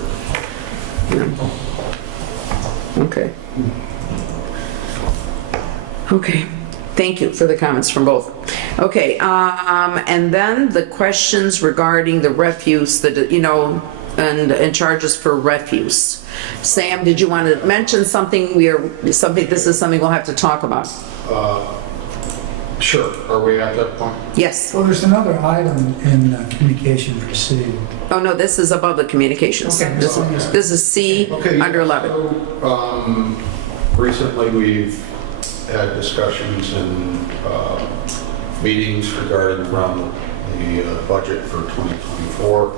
Okay. Okay. Thank you for the comments from both. Okay, and then the questions regarding the refuse, and charges for refuse. Sam, did you want to mention something? This is something we'll have to talk about. Sure. Are we at that point? Yes. Well, there's another item in communication proceeding. Oh, no, this is above the communications. Okay. This is C under 11. So, recently we've had discussions and meetings regarding around the budget for 2024.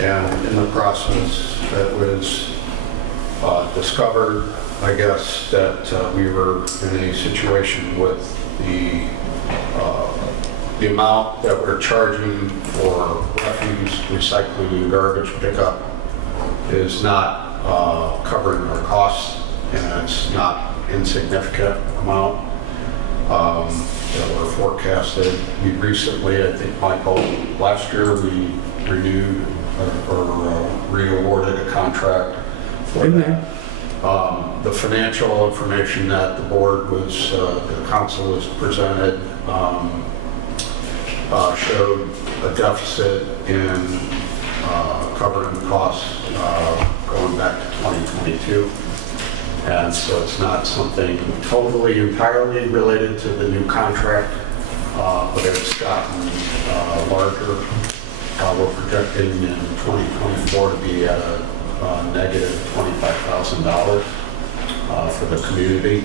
And in the process, it was discovered, I guess, that we were in a situation with the amount that we're charging for refuse, recycling, and garbage pickup is not covering our costs, and it's not insignificant amount that were forecasted. We recently, I think, Michael, last year we renewed or re-awarded a contract for that. The financial information that the board was, the council was presented, showed a deficit in covering costs going back to 2022. And so it's not something totally entirely related to the new contract, but it's gotten larger. We're projecting in 2024 to be at a negative $25,000 for the community.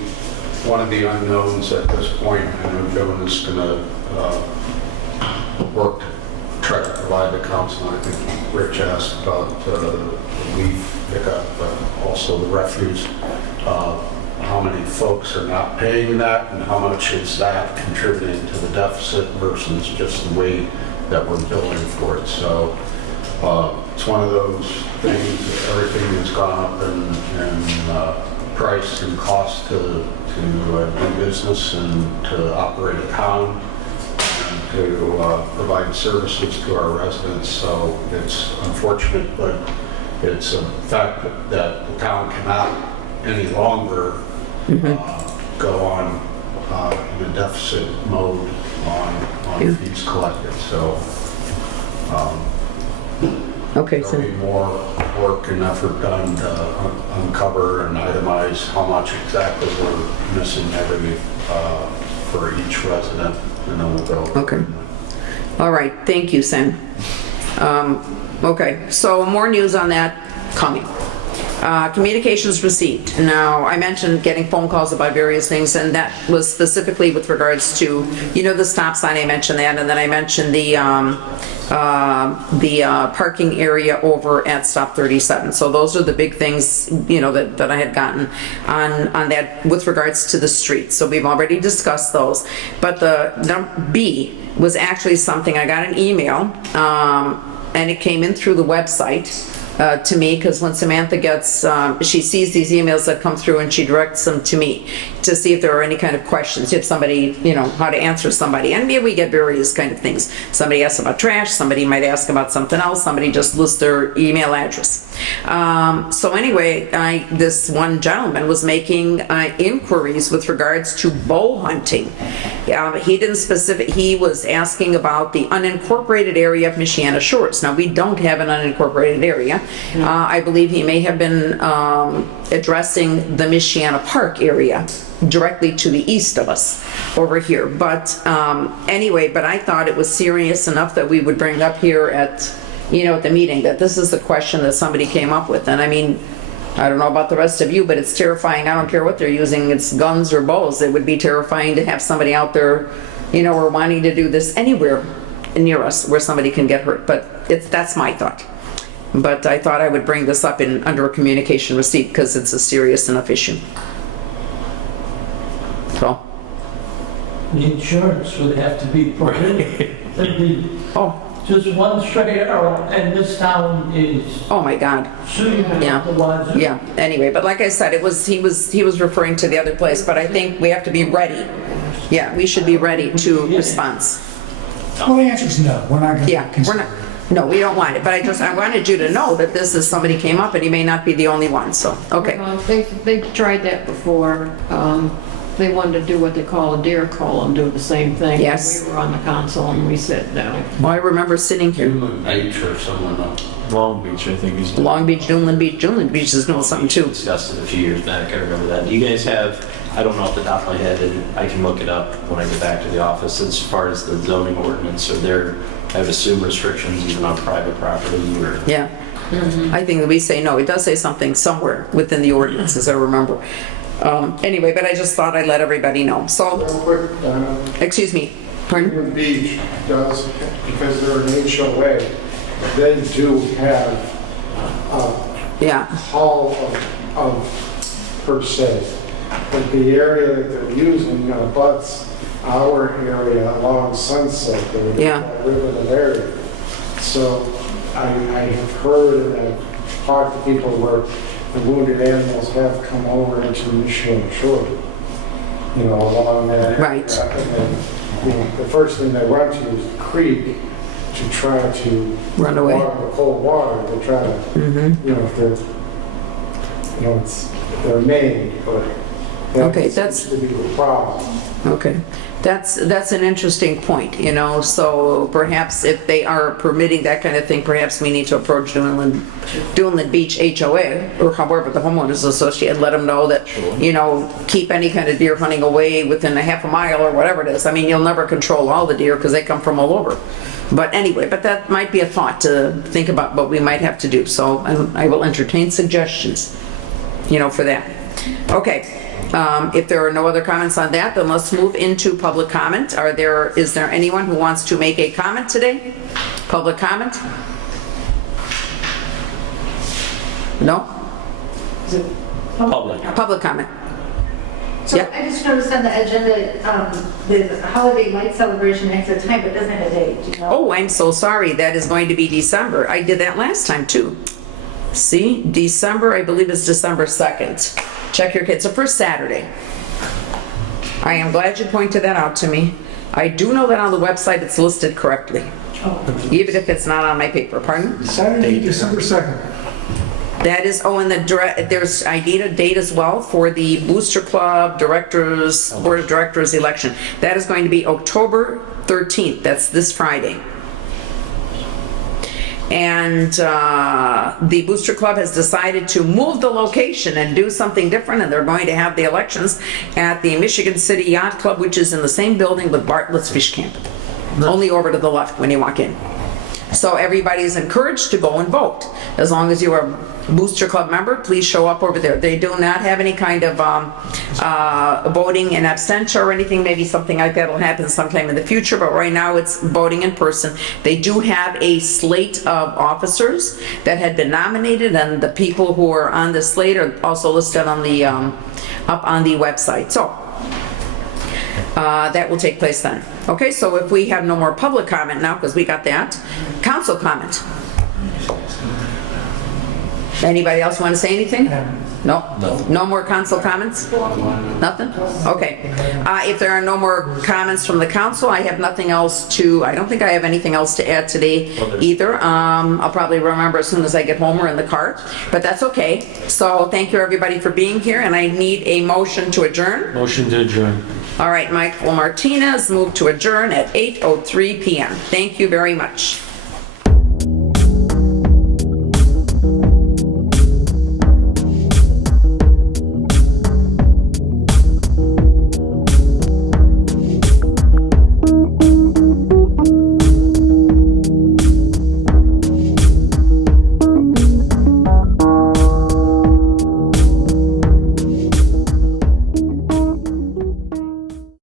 One of the unknowns at this point, I know Joan is going to work to try to provide the council. I think Rich asked about the leaf pickup, but also the refuse. How many folks are not paying that, and how much is that contributing to the deficit versus just the way that we're billing for it. So it's one of those things, everything has gone up in price and cost to do business and to operate a town and to provide services to our residents. So it's unfortunate, but it's a fact that the town cannot any longer go on in a deficit mode on fees collected. So there'll be more work and effort done to uncover and itemize how much exactly we're missing for each resident, and then we'll go. Okay. All right. Thank you, Sam. Okay. So more news on that coming. Communications received. Now, I mentioned getting phone calls about various things, and that was specifically with regards to, the stop sign. I mentioned that, and then I mentioned the parking area over at stop 37. So those are the big things, that I had gotten on that with regards to the street. So we've already discussed those. But the B was actually something, I got an email, and it came in through the website. To me, because when Samantha gets, she sees these emails that come through and she directs them to me to see if there are any kind of questions, if somebody, how to answer somebody. And we get various kind of things. Somebody asks about trash, somebody might ask about something else, somebody just lists their email address. So anyway, this one gentleman was making inquiries with regards to bow hunting. He didn't he was asking about the unincorporated area of Michiana Shores. Now, we don't have an unincorporated area. I believe he may have been addressing the Michiana Park area directly to the east of us over here. But anyway, but I thought it was serious enough that we would bring up here at the meeting, that this is the question that somebody came up with. And I mean, I don't know about the rest of you, but it's terrifying. I don't care what they're using, it's guns or bows. It would be terrifying to have somebody out there, or wanting to do this anywhere near us where somebody can get hurt. But that's my thought. But I thought I would bring this up under a communication receipt because it's a serious enough issue. So. The insurance would have to be prohibited. There'd be just one straight arrow, and this town is. Oh my God. Yeah. Anyway, but like I said, he was referring to the other place, but I think we have to be ready. Yeah, we should be ready to respond. Well, the answer is no. We're not going to consider it. No, we don't want it, but I wanted you to know that this is somebody came up and he may not be the only one, so, okay. They've tried that before. They wanted to do what they call a deer call and do the same thing. Yes. We were on the council and we sat down. Well, I remember sitting here. Duneland Beach or someone else. Long Beach, I think he's doing. Long Beach, Duneland Beach. Duneland Beach is doing something too. Discussed it a few years back, I remember that. Do you guys have, I don't know off the top of my head, and I can look it up when I get back to the office, as far as the zoning ordinance, are there, I would assume, restrictions even on private property or? Yeah. I think that we say no. It does say something somewhere within the ordinance, as I remember. Anyway, but I just thought I'd let everybody know. So, excuse me. Pardon? Newman Beach does, because they're an HOA, they do have Yeah, hall of per se. But the area that they're using abuts our area along Sunset. They Yeah. live in an area. So I have heard and I've talked to people where the wounded animals have come over into Michiana Shore, you know, along that. Right. And then, you know, the first thing they run to is the creek to try to Run away. water the cold water to try to, you know, if they're, you know, they're maimed, but Okay, that that's- seems to be the problem. okay. That's an interesting point, you know, so perhaps if they are permitting that kind of thing, perhaps we need to approach Dunlin Beach HOA, or however the homeowners association, let them know that, you know, keep any kind of deer hunting away within a half a mile or whatever it is. I mean, you'll never control all the deer because they come from all over. But anyway, but that might be a thought to think about what we might have to do. So I will entertain suggestions, you know, for that. Okay. If there are no other comments on that, then let's move into public comment. Is there anyone who wants to make a comment today? Public comment? No? Public. Public comment. So Yeah. I just noticed on the agenda, the holiday light celebration has a time, but doesn't have a date, do you know? Oh, I'm so sorry. That is going to be December. I did that last time too. See, December, I believe it's December 2nd. Check your kids. It's the first Saturday. I am glad you pointed that out to me. I do know that on the website it's listed correctly. Even if it's not on my paper. Pardon? Saturday, December 2nd. That is, oh, and I need a date as well for the Booster Club Directors, Board of Directors election. That is going to be October 13th. That's this Friday. And the Booster Club has decided to move the location and do something different, and they're going to have the elections at the Michigan City Yacht Club, which is in the same building with Bartlett's Fish Camp. Only over to the left when you walk in. So everybody's encouraged to go and vote. As long as you're a Booster Club member, please show up over there. They do not have any kind of voting in absentia or anything. Maybe something like that will happen sometime in the future, but right now it's voting in person. They do have a slate of officers that had been nominated, and the people who are on the slate are also listed on the up on the website. So that will take place then. Okay, so if we have no more public comment now, because we got that, council comment. Anybody else want to say anything? No? No more council comments? Nothing? Okay. If there are no more comments from the council, I have nothing else I don't think I have anything else to add today either. I'll probably remember as soon as I get home or in the car, but that's okay. So thank you everybody for being here, and I need a motion to adjourn. Motion to adjourn. All right, Michael Martinez moved to adjourn at 8:03 p.m. Thank you very much.